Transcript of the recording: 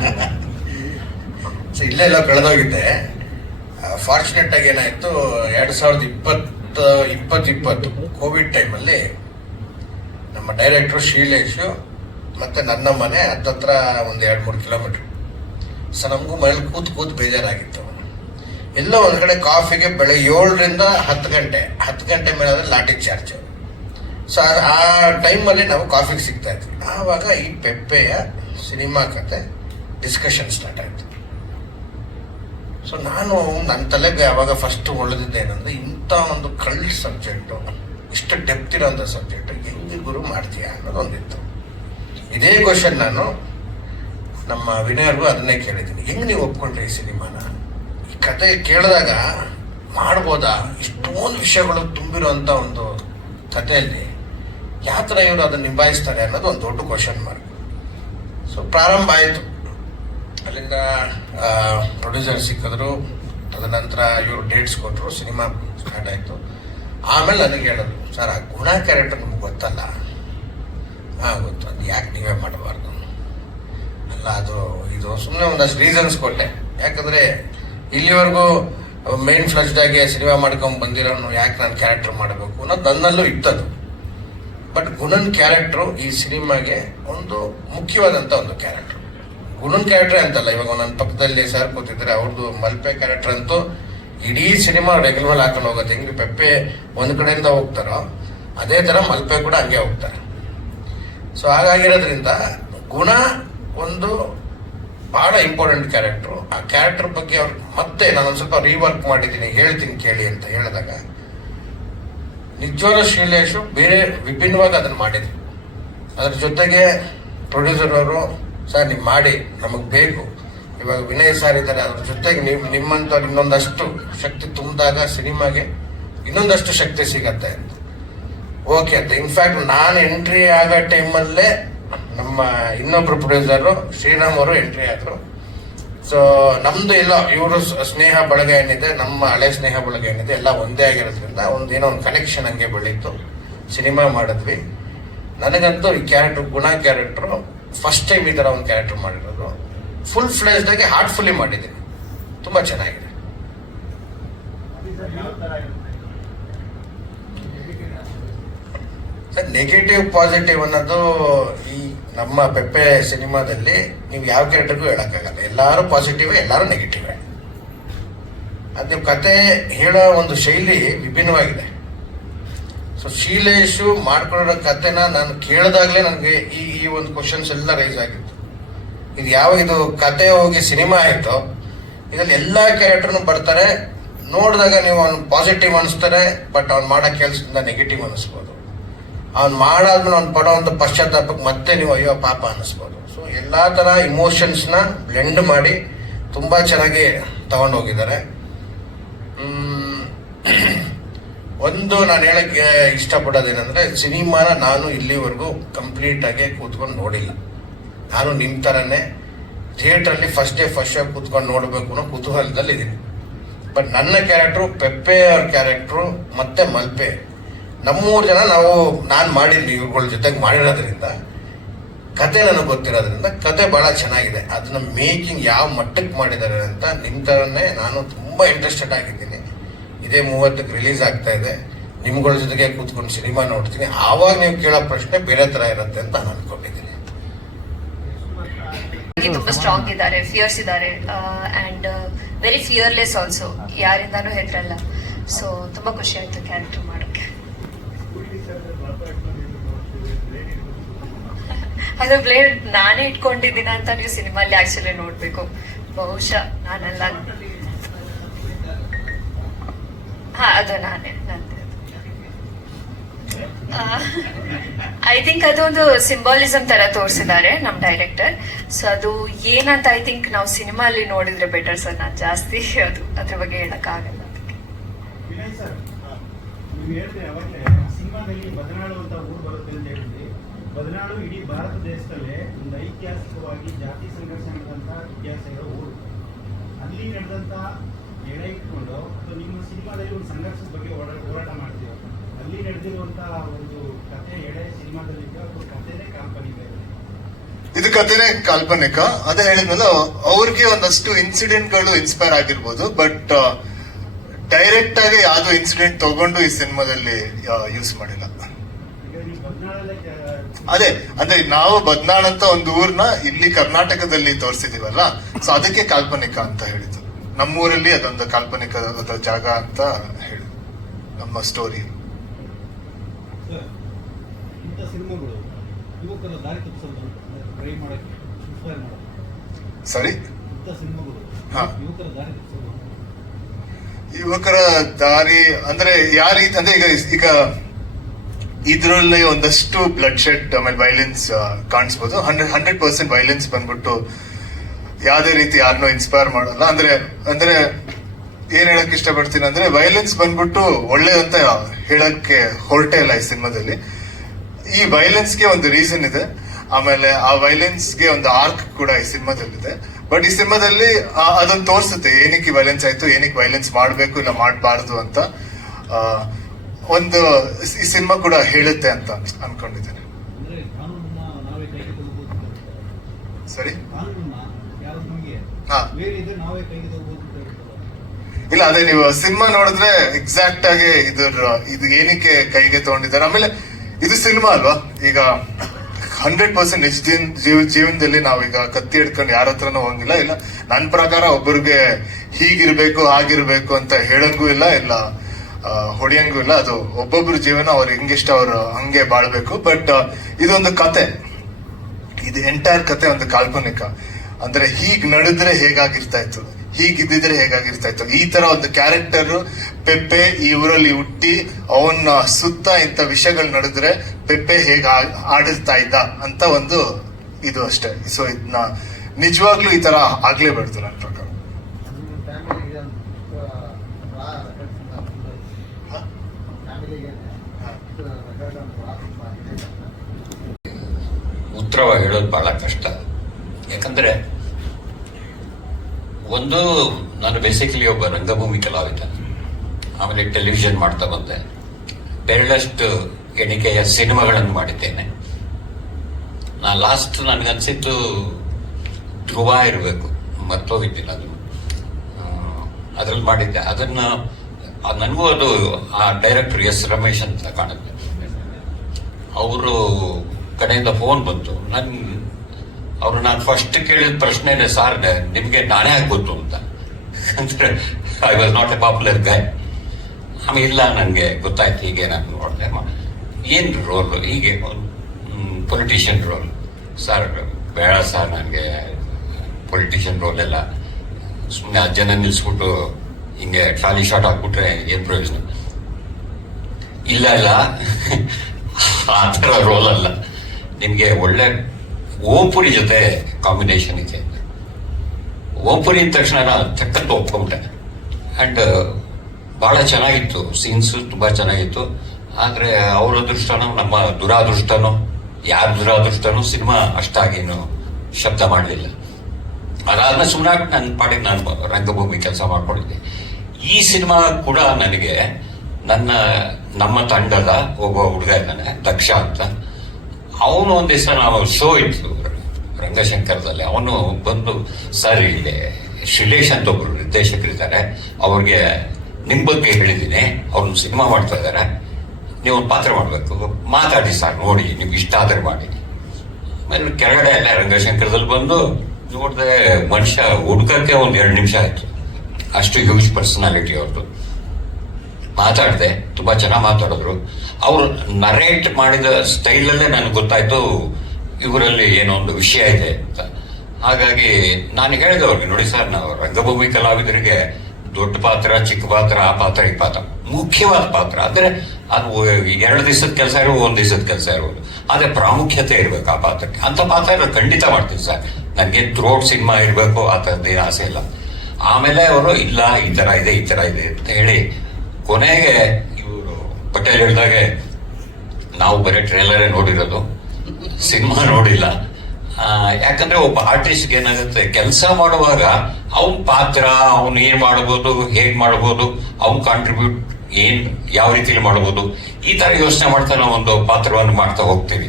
So ಇಲ್ಲೇ ಎಲ್ಲ ಕಳೆದೋಗಿದ್ದೆ. Fortunate ಆಗಿ ಏನಾಯ್ತು, ಎರಡ್ ಸಾವಿರದ ಇಪ್ಪತ್ತು ಇಪ್ಪತ್ತು ಇಪ್ಪತ್ತು ಕೋವಿಡ್ ಟೈಮಲ್ಲಿ ನಮ್ಮ ಡೈರೆಕ್ಟ್ರು ಶೀಲೇಶು ಮತ್ತೆ ನನ್ನ ಮನೆ ಹತ್ತತ್ರ ಒಂದು ಎರಡು ಮೂರು ಕಿಲೋಮೀಟ್ರ್ ಸೊ ನಮಗೂ ಮನೇಲಿ ಕೂತು ಕೂತು ಬೇಜಾರಾಗಿತ್ತು. ಎಲ್ಲ ಒಂದ್ ಕಡೆ ಕಾಫಿಗೆ ಬೆಳಗ್ಗೆ ಏಳರಿಂದ ಹತ್ತು ಗಂಟೆ ಹತ್ತು ಗಂಟೆ ಮೇಲೆ ಆದ್ರೆ ಲಾಟಿ ಚಾರ್ಜ್ ಸೊ ಆ ಟೈಮಲ್ಲಿ ನಾವು ಕಾಫಿಗೆ ಸಿಗ್ತಾ ಇದ್ವಿ. ಆವಾಗ ಈ ಪೆಪ್ಪೆಯ ಸಿನಿಮಾ ಕತೆ ಡಿಸ್ಕಷನ್ ಸ್ಟಾರ್ಟ್ ಆಯ್ತು. ಸೊ ನಾನು ನನ್ನ ತಲೆಗೆ ಯಾವಾಗ ಫಸ್ಟ್ ಉಳಿದಿದ್ದೇನೆಂದ್ರೆ ಇಂಥ ಒಂದು ಕಳ್ಳ ಸಬ್ಜೆಕ್ಟು ಇಷ್ಟು ಡೆಪ್ತ್ ಇರೋಂಥ ಸಬ್ಜೆಕ್ಟು ಹೆಂಗೆ ಗುರು ಮಾಡ್ತೀಯ ಅನ್ನೋದು ಒಂದಿತ್ತು. ಇದೇ ಕ್ವಶನ್ ನಾನು ನಮ್ಮ ವಿನಯರ್ಗೂ ಅದನ್ನೇ ಕೇಳಿದ್ದೀನಿ. ಹೆಂಗೆ ನೀವು ಒಪ್ಕೊಂಡ್ರಿ ಈ ಸಿನಿಮಾನ? ಈ ಕತೆ ಕೇಳಿದಾಗ ಮಾಡ್ಬೋದಾ? ಇಷ್ಟೊಂದು ವಿಷಯಗಳು ತುಂಬಿರುವಂಥ ಒಂದು ಕಥೆಯಲ್ಲಿ ಯಾವ ಥರ ಇವರು ಅದನ್ನು ನಿಭಾಯಿಸ್ತಾರೆ ಅನ್ನೋದು ಒಂದು ದೊಡ್ಡ ಕ್ವಶನ್ ಮಾರ್ಕ್ ಸೊ ಪ್ರಾರಂಭ ಆಯಿತು. ಅಲ್ಲಿಂದ ಪ್ರೊಡ್ಯೂಸರ್ ಸಿಕ್ಕಿದ್ರು. ತದನಂತರ ಇವರು ಡೇಟ್ಸ್ ಕೊಟ್ಟರು ಸಿನಿಮಾ ಸ್ಟಾರ್ಟ್ ಆಯಿತು. ಆಮೇಲೆ ನನಗೆ ಹೇಳಿದ್ರು ಸರ್, ಆ ಗುಣ ಕ್ಯಾರೆಕ್ಟರ್ ನಮ್ಗೆ ಗೊತ್ತಲ್ಲ? ಹಾಂ, ಗೊತ್ತು. ಅದು ಯಾಕೆ ನೀವೇ ಮಾಡಬಾರ್ದು? ಅಲ್ಲ, ಅದು, ಇದು ಸುಮ್ಮನೆ ಒಂದಷ್ಟು ರೀಸನ್ಸ್ ಕೊಟ್ಟೆ. ಯಾಕಂದರೆ, ಇಲ್ಲಿವರೆಗೂ ಮೇನ್ ಆಗಿ ಸಿನಿಮಾ ಮಾಡ್ಕೊಂಡು ಬಂದಿರೋನು ಯಾಕೆ ನಾನು ಕ್ಯಾರೆಕ್ಟರ್ ಮಾಡಬೇಕು ಅನ್ನೋದು ನನ್ನಲ್ಲೂ ಇತ್ತದು. ಬಟ್ ಗುಣನ್ ಕ್ಯಾರೆಕ್ಟ್ರು ಈ ಸಿನಿಮಾಗೆ ಒಂದು ಮುಖ್ಯವಾದಂಥ ಒಂದು ಕ್ಯಾರೆಕ್ಟರ್ ಗುಣನ್ ಕ್ಯಾರೆಕ್ಟರ್ ಅಂತಲ್ಲ, ಇವಾಗ ನನ್ನ ಪಕ್ಕದಲ್ಲಿ ಸರ್ ಕೂತಿದ್ರೆ ಅವ್ರದ್ದು ಮಲ್ಪೆ ಕ್ಯಾರೆಕ್ಟರ್ ಅಂತೂ ಇಡೀ ಸಿನಿಮಾ ರೆಗ್ಯುಲರ್ ಹಾಕೊಂಡು ಹೋಗುತ್ತೆ. ಹೆಂಗೆ ಪೆಪ್ಪೆ ಒಂದು ಕಡೆಯಿಂದ ಹೋಗ್ತಾರೋ, ಅದೇ ಥರ ಮಲ್ಪೆ ಕೂಡ ಹಂಗೆ ಹೋಗ್ತಾರೆ. ಸೊ ಹಾಗಾಗಿರೋದ್ರಿಂದ ಗುಣ ಒಂದು ಬಹಳ ಇಂಪಾರ್ಟೆಂಟ್ ಕ್ಯಾರೆಕ್ಟ್ರು ಆ ಕ್ಯಾರೆಕ್ಟರ್ ಬಗ್ಗೆ ಅವ್ರು ಮತ್ತೆ ನಾನು ಸ್ವಲ್ಪ ರೀವರ್ಕ್ ಮಾಡಿದ್ದೀನಿ, ಹೇಳ್ತೀನಿ ಕೇಳಿ ಅಂತ ಹೇಳಿದಾಗ, ನಿಜವಾದ ಶ್ರೀಲೇಶು ಬೇರೆ ವಿಭಿನ್ನವಾಗಿ ಅದನ್ನು ಮಾಡಿದ್ರು. ಅದ್ರ ಜೊತೆಗೆ ಪ್ರೊಡ್ಯೂಸರ್ ಅವರು ಸರ್, ನೀವು ಮಾಡಿ, ನಮಗೆ ಬೇಕು. ಇವಾಗ ವಿನಯ್ ಸರ್ ಇದ್ದಾರೆ ಅದ್ರ ಜೊತೆಗೆ ನೀವು ನಿಮ್ಮಂಥವ್ರು ಇನ್ನೊಂದಷ್ಟು ಶಕ್ತಿ ತುಂಬಿದಾಗ ಸಿನಿಮಾಗೆ ಇನ್ನೊಂದಷ್ಟು ಶಕ್ತಿ ಸಿಗತ್ತೆ ಅಂತ. ಓಕೆ ಅಂತ. ಇನ್ಫ್ಯಾಕ್ಟ್ ನಾನು ಎಂಟ್ರಿ ಆಗೋ ಟೈಮಲ್ಲೇ ನಮ್ಮ ಇನ್ನೊಬ್ರು ಪ್ರೊಡ್ಯೂಸರು ಶ್ರೀರಾಮ್ ಅವರು ಎಂಟ್ರಿ ಆದರು. ಸೊ ನಮ್ಮದು ಎಲ್ಲ, ಇವರು ಸ್ನೇಹ ಬಳಗ ಏನಿದೆ, ನಮ್ಮ ಹಳೆ ಸ್ನೇಹ ಬಳಗ ಏನಿದೆ, ಎಲ್ಲ ಒಂದೇ ಆಗಿರೋದ್ರಿಂದ ಒಂದು ಏನೋ ಒಂದು ಕನೆಕ್ಷನ್ ಹಂಗೆ ಬೆಳೀತು. ಸಿನಿಮಾ ಮಾಡಿದ್ವಿ. ನನಗಂತೂ ಈ ಕ್ಯಾರೆಕ್ಟರ್ ಗುಣ ಕ್ಯಾರೆಕ್ಟ್ರು ಫಸ್ಟ್ ಟೈಮ್ ಈ ಥರ ಒಂದು ಕ್ಯಾರೆಕ್ಟರ್ ಮಾಡಿರೋದು. ಫುಲ್ ಫ್ಲೆಜ್ಡಾಗಿ ಹಾರ್ಟ್ಫುಲ್ಲಿ ಮಾಡಿದ್ದೀನಿ ತುಂಬ ಚೆನ್ನಾಗಿದೆ. ಸರ್ ನೆಗೆಟಿವ್ ಪಾಸಿಟಿವ್ ಅನ್ನೋದು ಈ ನಮ್ಮ ಪೆಪ್ಪೆ ಸಿನಿಮಾದಲ್ಲಿ ನೀವು ಯಾವ ಕ್ಯಾರೆಕ್ಟರ್ಗೂ ಹೇಳೋಕ್ಕಾಗಲ್ಲ. ಎಲ್ಲರೂ ಪಾಸಿಟಿವ್ ಎಲ್ಲರೂ ನೆಗೆಟಿವ್ ಅದು ಕತೆ ಹೇಳೋ ಒಂದು ಶೈಲಿ ವಿಭಿನ್ನವಾಗಿದೆ. ಸೊ ಶೀಲೇಶು ಮಾಡ್ಕೊಂಡಿರೋ ಕತೆನ ನಾನು ಕೇಳಿದಾಗಲೇ ನನಗೆ ಈ ಈ ಒಂದು ಕ್ವಶನ್ಸ್ ಎಲ್ಲ ರೈಸ್ ಆಗಿತ್ತು. ಇದು ಯಾವ, ಇದು ಕತೆ ಹೋಗಿ ಸಿನಿಮಾ ಆಯಿತು, ಇದರಲ್ಲಿ ಎಲ್ಲ ಕ್ಯಾರೆಕ್ಟರ್ನು ಬರ್ತಾರೆ. ನೋಡಿದಾಗ ನೀವು ಅವ್ನು ಪಾಸಿಟಿವ್ ಅನಿಸ್ತಾರೆ ಬಟ್ ಅವ್ನು ಮಾಡೋ ಕೆಲಸದಿಂದ ನೆಗೆಟಿವ್ ಅನಿಸ್ಬೋದು. ಅವ್ನು ಮಾಡಾದ್ಮೇಲೆ ಅವ್ನು ಪಡೋವಂಥ ಪಶ್ಚಾತ್ತಾಪಕ್ಕೆ ಮತ್ತೆ ನೀವು, ಅಯ್ಯೋ, ಪಾಪ ಅನಿಸ್ಬೋದು. ಸೊ ಎಲ್ಲ ಥರ ಇಮೋಷನ್ಸ್ನ ಬ್ಲೆಂಡ್ ಮಾಡಿ ತುಂಬ ಚೆನ್ನಾಗಿ ತಗೊಂಡೋಗಿದ್ದಾರೆ. ಒಂದು ನಾನು ಹೇಳಕ್ಕೆ ಇಷ್ಟಪಡೋದೇನೆಂದರೆ, ಸಿನಿಮಾನ ನಾನು ಇಲ್ಲಿವರೆಗೂ ಕಂಪ್ಲೀಟಾಗಿ ಕೂತ್ಕೊಂಡು ನೋಡಿಲ್ಲ. ನಾನು ನಿಮ್ಮ ಥರನೇ ಥಿಯೇಟ್ರಲ್ಲಿ ಫಸ್ಟ್ ಡೇ ಫಸ್ಟ್ ಶೋ ಕೂತ್ಕೊಂಡು ನೋಡಬೇಕು ಅನ್ನೋ ಕುತೂಹಲದಲ್ಲಿ ಇದ್ದೀನಿ ಬಟ್ ನನ್ನ ಕ್ಯಾರೆಕ್ಟ್ರು ಪೆಪ್ಪೆ ಅವ್ರ ಕ್ಯಾರೆಕ್ಟ್ರು ಮತ್ತೆ ಮಲ್ಪೆ, ನಮ್ಮೂರು ಜನ ನಾವು, ನಾನು ಮಾಡಿದ್ವಿ, ಇವ್ರುಗಳ ಜೊತೆಗೆ ಮಾಡಿರೋದ್ರಿಂದ, ಕತೆ ನನಗೆ ಗೊತ್ತಿರೋದ್ರಿಂದ ಕತೆ ಭಾಳ ಚೆನ್ನಾಗಿದೆ. ಅದನ್ನ ಮೇಕಿಂಗ್ ಯಾವ ಮಟ್ಟಕ್ಕೆ ಮಾಡಿದ್ದಾರೆ ಅಂತ ನಿಮ್ಮ ಥರನೇ ನಾನು ತುಂಬ ಇಂಟ್ರೆಸ್ಟೆಡ್ ಆಗಿದ್ದೀನಿ. ಇದೇ ಮೂವತ್ತಕ್ಕೆ ರಿಲೀಸ್ ಆಗ್ತಾ ಇದೆ. ನಿಮ್ಗಳ ಜೊತೆಗೆ ಕೂತ್ಕೊಂಡು ಸಿನಿಮಾ ನೋಡ್ತೀನಿ. ಆವಾಗ ನೀವು ಕೇಳೋ ಪ್ರಶ್ನೆ ಬೇರೆ ಥರ ಇರುತ್ತೆ ಅಂತ ನಾನು ಅನ್ಕೊಂಡಿದ್ದೀನಿ. ತುಂಬಾ ಸ್ಟ್ರಾಂಗ್ ಇದ್ದಾರೆ ಫಿಯರ್ಸ್ ಇದ್ದಾರೆ ಅಂಡ್ ವೆರಿ ಫಿಯರ್ಲೆಸ್ ಆಲ್ಸೋ ಯಾರಿಂದಾನು ಹೆದರಲ್ಲ. ಸೊ ತುಂಬಾ ಖುಷಿ ಆಯ್ತು ಕ್ಯಾರೆಕ್ಟರ್ ಮಾಡೋಕೆ ಅದು ಬ್ಲೇಡ್ ನಾನೇ ಇಟ್ಕೊಂಡಿದ್ದೀನಿ ಅಂತ ನೀವು ಸಿನಿಮಾಲಿ ಆಕ್ಚುಲಿ ನೋಡ್ಬೇಕು. ಬಹುಶಃ ನಾನಲ್ಲ. ಅದು ನಾನೇ ಐ ಥಿಂಕ್ ಅದೊಂದು ಸಿಂಬಾಲಿಸಮ್ ತರ ತೋರಿಸಿದ್ದಾರೆ ನಮ್ ಡೈರೆಕ್ಟರ್ ಸೊ ಅದು ಏನಂತ ಐ ಥಿಂಕ್ ನಾವು ಸಿನಿಮಾ ಅಲ್ಲಿ ನೋಡಿದ್ರೆ ಬೆಟರ್ ಸರ್ ನಾನು ಜಾಸ್ತಿ ಅದು, ಅದ್ರ ಬಗ್ಗೆ ಹೇಳಕ್ ಆಗಲ್ಲ ಬದನಾಡು ಇಡೀ ಭಾರತ ದೇಶದಲ್ಲೇ ಒಂದು ಐತಿಹಾಸಿಕವಾಗಿ ಜಾತಿ ಸಂಘರ್ಷ ನಡೆದಂತಹ ಇತಿಹಾಸ ಊರು. ಅಲ್ಲಿ ನಡೆದಂಥ ಎಳೆ ಇಟ್ಕೊಂಡು ಅಥವಾ ನಿಮ್ಮ ಸಿನಿಮಾದಲ್ಲಿ ಒಂದು ಸಂಘರ್ಷದ ಬಗ್ಗೆ ಹೋರಾಟ ಮಾಡ್ತೀವಿ ಅಲ್ಲಿ ನಡೆದಿರುವಂತಹ ಒಂದು ಕಥೆ ಎಳೆ ಸಿನಿಮಾದಲ್ಲಿ ಅಥವಾ ಕಥೆನೇ ಕಾಲ್ಪನಿಕ ಇದು? ಕಥೆನೇ ಕಾಲ್ಪನಿಕ. ಅದೇ ಹೇಳಿದ್ಮೇಲೆ ಅವ್ರಿಗೆ ಒಂದಷ್ಟು ಇನ್ಸಿಡೆಂಟ್ಗಳು ಇನ್ಸ್ಪೈರ್ ಆಗಿರ್ಬೋದು ಬಟ್ ಡೈರೆಕ್ಟ್ ಆಗಿ ಯಾವ್ದು ಇನ್ಸಿಡೆಂಟ್ ತಗೊಂಡು ಈ ಸಿನಿಮಾದಲ್ಲಿ ಯೂಸ್ ಮಾಡಿಲ್ಲ. ಅದೇ ಅಂದ್ರೆ ನಾವು ಬದ್ನಾಳ್ ಅಂತ ಒಂದು ಊರ್ನ ಇಲ್ಲಿ ಕರ್ನಾಟಕದಲ್ಲಿ ತೋರಿಸಿದೀವಲ್ಲ ಸೊ ಅದಕ್ಕೆ ಕಾಲ್ಪನಿಕ ಅಂತ ಹೇಳಿದ್ದು. ನಮ್ಮೂರಲ್ಲಿ ಅದೊಂದು ಕಾಲ್ಪನಿಕ ಜಾಗ ಅಂತ ಹೇಳು. ನಮ್ಮ ಸ್ಟೋರಿ ಸರ್? ಯುವಕರ ದಾರಿ ಅಂದ್ರೆ ಯಾವ ರೀತಿ ಅಂದ್ರೆ ಈಗ ಈಗ ಇದ್ರಲ್ಲಿ ಒಂದಷ್ಟು ಬ್ಲಡ್ ಶೆಡ್ ಆಮೇಲೆ ವೈಲೆನ್ಸ್ ಕಾಣಿಸ್ಬೋದು. ಹಂಡ್ರೆಡ್ ಹಂಡ್ರೆಡ್ ಪರ್ಸೆಂಟ್ ವೈಲೆನ್ಸ್ ಬಂದ್ಬಿಟ್ಟು ಯಾವ್ದೇ ರೀತಿ ಯಾರನ್ನೂ ಇನ್ಸ್ಪೈರ್ ಮಾಡಲ್ಲ. ಅಂದ್ರೆ ಅಂದ್ರೆ ಏನ್ ಹೇಳಕ್ ಇಷ್ಟಪಡ್ತೀನಿ ಅಂದ್ರೆ ವೈಲೆನ್ಸ್ ಬಂದ್ಬಿಟ್ಟು ಒಳ್ಳೇದಂತ ಹೇಳಕ್ಕೆ ಹೊರಟೇ ಇಲ್ಲ ಈ ಸಿನಿಮಾದಲ್ಲಿ. ಈ ವೈಲೆನ್ಸ್ಗೆ ಒಂದು ರೀಸನ್ ಇದೆ. ಆಮೇಲೆ ಆ ವೈಲೆನ್ಸ್ಗೆ ಒಂದು ಆರ್ಕ್ ಕೂಡ ಈ ಸಿನಿಮಾದಲ್ಲಿದೆ. ಬಟ್ ಈ ಸಿನಿಮಾದಲ್ಲಿ ಅದನ್ನ ತೋರಿಸುತ್ತೆ. ಏನಕ್ಕೆ ವೈಲೆನ್ಸ್ ಆಯ್ತು? ಏನಕ್ಕೆ ವೈಲೆನ್ಸ್ ಮಾಡಬೇಕು? ಇಲ್ಲ ಮಾಡಬಾರ್ದು ಅಂತ. ಒಂದು ಈ ಸಿನಿಮಾ ಕೂಡ ಹೇಳುತ್ತೆ ಅಂತ ಅನ್ಕೊಂಡಿದ್ದೇನೆ. ಅಂತ. ಸರಿ? ಹಾ. ಇಲ್ಲ ಅದೇ ನೀವು ಸಿನಿಮಾ ನೋಡಿದ್ರೆ ಎಕ್ಸಾಕ್ಟ್ ಆಗಿ ಇದ್ರ ಇದು ಏನಕ್ಕೆ ಕೈಗೆ ತಗೊಂಡಿದ್ದಾರೆ? ಆಮೇಲೆ ಇದು ಸಿನಿಮಾ ಅಲ್ವಾ? ಈಗ ಹಂಡ್ರೆಡ್ ಪರ್ಸೆಂಟ್ ನಿಜ ಜೀವನ ಜೀವ ಜೀವನದಲ್ಲಿ ನಾವೀಗ ಕತ್ತಿ ಹಿಡ್ಕೊಂಡು ಯಾರ ಹತ್ರನೂ ಹೋಗಿಲ್ಲ. ಇಲ್ಲ ನನ್ನ ಪ್ರಕಾರ ಒಬ್ಬರಿಗೆ ಹೀಗಿರ್ಬೇಕು ಹಾಗಿರ್ಬೇಕು ಅಂತ ಹೇಳಂಗೂ ಇಲ್ಲ ಇಲ್ಲ ಹೊಡಿಯಂಗೂ ಇಲ್ಲ. ಅದು ಒಬ್ಬೊಬ್ರ ಜೀವನ ಅವ್ರು ಹೆಂಗಿಷ್ಟ ಅವ್ರು ಹಂಗೆ ಬಾಳ್ಬೇಕು. ಬಟ್ ಇದೊಂದು ಕತೆ. ಇದು ಎಂಟೈರ್ ಕತೆ ಒಂದು ಕಾಲ್ಪನಿಕ. ಅಂದ್ರೆ ಹೀಗ್ ನಡೆದ್ರೆ ಹೇಗಾಗಿರ್ತಾ ಇತ್ತು? ಹೀಗಿದ್ದಿದ್ರೆ ಹೇಗಾಗಿರ್ತಾ ಇತ್ತು? ಈ ತರ ಒಂದು ಕ್ಯಾರೆಕ್ಟರ್ ಪೆಪ್ಪೆ ಈ ಊರಲ್ಲಿ ಹುಟ್ಟಿ ಅವನ ಸುತ್ತ ಇಂಥ ವಿಷಯಗಳು ನಡೆದ್ರೆ ಪೆಪ್ಪೆ ಹೇಗ ಆಡಿರ್ತಾ ಇದ್ದ ಅಂತ ಒಂದು ಇದು ಅಷ್ಟೇ. ಸೊ ಇದನ್ನ ನಿಜವಾಗ್ಲೂ ಈ ತರ ಆಗ್ಲೇಬಾರ್ದು ನನ್ನ ಪ್ರಕಾರ. ಉತ್ತರವಾಗಿ ಹೇಳೋದು ಬಹಳ ಕಷ್ಟ. ಯಾಕಂದ್ರೆ ಒಂದು, ನಾನು ಬೇಸಿಕಲಿ ಒಬ್ಬ ರಂಗಭೂಮಿ ಕಲಾವಿದ. ಆಮೇಲೆ ಟೆಲಿವಿಷನ್ ಮಾಡ್ತಾ ಬಂದೆ. ಬೆರಳಷ್ಟು ಎಣಿಕೆಯ ಸಿನಿಮಾಗಳನ್ನು ಮಾಡಿದ್ದೇನೆ. ನಾ ಲಾಸ್ಟ್ ನನಗನ್ಸಿದ್ದು ಧ್ರುವ ಇರಬೇಕು. ಮರ್ತೋಗಿದ್ದೀನಿ ಅದು. ಅದ್ರಲ್ಲಿ ಮಾಡಿದ್ದೆ. ಅದನ್ನ ನನಗೂ ಅದು, ಆ ಡೈರೆಕ್ಟರ್ ಎಸ್ ರಮೇಶ್ ಅಂತ ಕಾಣುತ್ತೆ. ಅವರು ಕಡೆಯಿಂದ ಫೋನ್ ಬಂತು. ನನ್ ಅವ್ರು ನಾನು ಫಸ್ಟ್ ಕೇಳಿದ ಪ್ರಶ್ನೆನೆ, ಸಾರ್ ನಿಮ್ಗೆ ನಾನೇ ಆಗ್ಬೋದು ಅಂತ. ಅಂದ್ರೆ I was not a popular guy ಆಮೇಲೆ, ಇಲ್ಲ ನನಗೆ ಗೊತ್ತಾಯ್ತು, ಹೀಗೆ ನಾನು ನೋಡಿದೆ. ಏನು ರೋಲ್ ಹೀಗೆ ಪೊಲಿಟಿಷಿಯನ್ ರೋಲ್ ಸರ್, ಬೇಡ ಸರ್ ನನಗೆ ಪೊಲಿಟಿಷಿಯನ್ ರೋಲ್ ಎಲ್ಲ ಸುಮ್ಮನೆ ಜನ ನಿಲ್ಲಿಸ್ಬಿಟ್ಟು ಹಿಂಗೆ ಖಾಲಿ ಶಾಟ್ ಹಾಕ್ಬಿಟ್ರೆ ಏನು ಪ್ರಯೋಜನ? ಇಲ್ಲ ಇಲ್ಲ. ಆ ಥರ ರೋಲ್ ಅಲ್ಲ. ನಿಮಗೆ ಒಳ್ಳೆ ಓಪುರಿ ಜೊತೆ ಕಾಂಬಿನೇಷನ್ ಇದೆ ಓಪುರಿ ತಕ್ಷಣ ನಾನು ತಕ್ಕಂತ ಒಪ್ಕೊಂಬಿಟ್ಟೆ. ಆ್ಯಂಡ್ ಭಾಳ ಚೆನ್ನಾಗಿತ್ತು. ಸೀನ್ಸು ತುಂಬ ಚೆನ್ನಾಗಿತ್ತು. ಆದರೆ ಅವರ ಅದೃಷ್ಟನೂ ನಮ್ಮ ದುರಾದೃಷ್ಟನೋ, ಯಾರ ದುರಾದೃಷ್ಟನೂ ಸಿನಿಮಾ ಅಷ್ಟಾಗೇನು ಶಬ್ದ ಮಾಡಲಿಲ್ಲ. ಅದಾದ್ಮೇಲೆ ಸುಮ್ಮನೆ ನನ್ನ ಪಾಡಿಗೆ ನಾನು ರಂಗಭೂಮಿ ಕೆಲಸ ಮಾಡ್ಕೊಂಡಿದ್ದೆ. ಈ ಸಿನಿಮಾ ಕೂಡ ನನಗೆ ನನ್ನ, ನಮ್ಮ ತಂಡದ ಒಬ್ಬ ಹುಡುಗ ಇದ್ದಾನೆ, ದಕ್ಷ ಅಂತ. ಅವನು ಒಂದು ದಿವಸ ನಾವು ಶೋ ಇತ್ತು. ರಂಗಶಂಕರದಲ್ಲಿ ಅವನು ಬಂದು, ಸರ್, ಇಲ್ಲಿ ಶ್ರೀಲೇಶ್ ಅಂತ ಒಬ್ಬರು ನಿರ್ದೇಶಕರಿದ್ದಾರೆ ಅವ್ರಿಗೆ ನಿಮ್ಮ ಬಗ್ಗೆ ಹೇಳಿದ್ದೀನಿ. ಅವ್ರನ್ನ ಸಿನಿಮಾ ಮಾಡ್ತಾ ಇದ್ದಾರೆ. ನೀವು ಒಂದು ಪಾತ್ರ ಮಾಡಬೇಕು. ಮಾತಾಡಿ ಸರ್, ನೋಡಿ, ನಿಮ್ಗೆ ಇಷ್ಟ ಆದ್ರೆ ಮಾಡಿ. ಆಮೇಲೆ ಕೆಳಗಡೆ ಎಲ್ಲ ರಂಗಶಂಕರದಲ್ಲಿ ಬಂದು, ನೋಡಿದೆ ಮನುಷ್ಯ ಹುಡ್ಕಕ್ಕೆ ಒಂದು ಎರಡು ನಿಮಿಷ ಆಯ್ತು. ಅಷ್ಟು ಹ್ಯೂಜ್ ಪರ್ಸನಾಲಿಟಿ ಅವ್ರದ್ದು ಮಾತಾಡಿದೆ, ತುಂಬಾ ಚೆನ್ನಾಗಿ ಮಾತಾಡಿದ್ರು. ಅವರು ನರೇಟ್ ಮಾಡಿದ ಸ್ಟೈಲಲ್ಲೇ ನನಗೆ ಗೊತ್ತಾಯ್ತು, ಇವರಲ್ಲಿ ಏನೋ ಒಂದು ವಿಷಯ ಇದೆ ಅಂತ. ಹಾಗಾಗಿ ನಾನು ಹೇಳಿದೆ ಅವ್ರಿಗೆ, ನೋಡಿ ಸರ್, ನಾವು ರಂಗಭೂಮಿ ಕಲಾವಿದರಿಗೆ ದೊಡ್ಡ ಪಾತ್ರ, ಚಿಕ್ಕ ಪಾತ್ರ, ಆ ಪಾತ್ರ, ಈ ಪಾತ್ರ. ಮುಖ್ಯವಾದ ಪಾತ್ರ. ಅಂದ್ರೆ ಅದು ಎರಡು ದಿವಸದ ಕೆಲಸ ಇರೋ ಒಂದು ದಿವಸದ ಕೆಲಸ ಇರ್ಬೋದು. ಆದ್ರೆ ಪ್ರಾಮುಖ್ಯತೆ ಇರಬೇಕು ಆ ಪಾತ್ರಕ್ಕೆ. ಅಂತ ಪಾತ್ರ ಖಂಡಿತ ಮಾಡ್ತೀನಿ ಸರ್. ನನಗೆ ಥ್ರೋಟ್ ಸಿನಿಮಾ ಇರಬೇಕು, ಆ ಥರದ್ದೇನು ಆಸೆ ಇಲ್ಲ. ಆಮೇಲೆ ಅವರು, ಇಲ್ಲ, ಈ ತರ ಇದೆ, ಈ ತರ ಇದೆ, ಅಂತ ಹೇಳಿ ಕೊನೆಗೆ ಇವರು ಪಟೇಲ್ ಹೇಳಿದಾಗೆ ನಾವು ಬರೀ ಟ್ರೇಲರೇ ನೋಡಿರೋದು. ಸಿನಿಮಾ ನೋಡಿಲ್ಲ. ಯಾಕಂದ್ರೆ ಒಬ್ಬ ಆರ್ಟಿಸ್ಟ್ ಏನಾಗುತ್ತೆ, ಕೆಲಸ ಮಾಡುವಾಗ ಅವನ್ ಪಾತ್ರ, ಅವನ್ ಏನ್ ಮಾಡಬಹುದು ಹೇಗ್ ಮಾಡಬಹುದು ಅವನ್ ಕಾಂಟ್ರಿಬ್ಯೂಟ್ ಏನ್, ಯಾವ ರೀತಿಲಿ ಮಾಡಬಹುದು ಈ ತರ ಯೋಚನೆ ಮಾಡ್ತಾ ನಾವು ಒಂದು ಪಾತ್ರವನ್ನು ಮಾಡ್ತಾ ಹೋಗ್ತೀವಿ.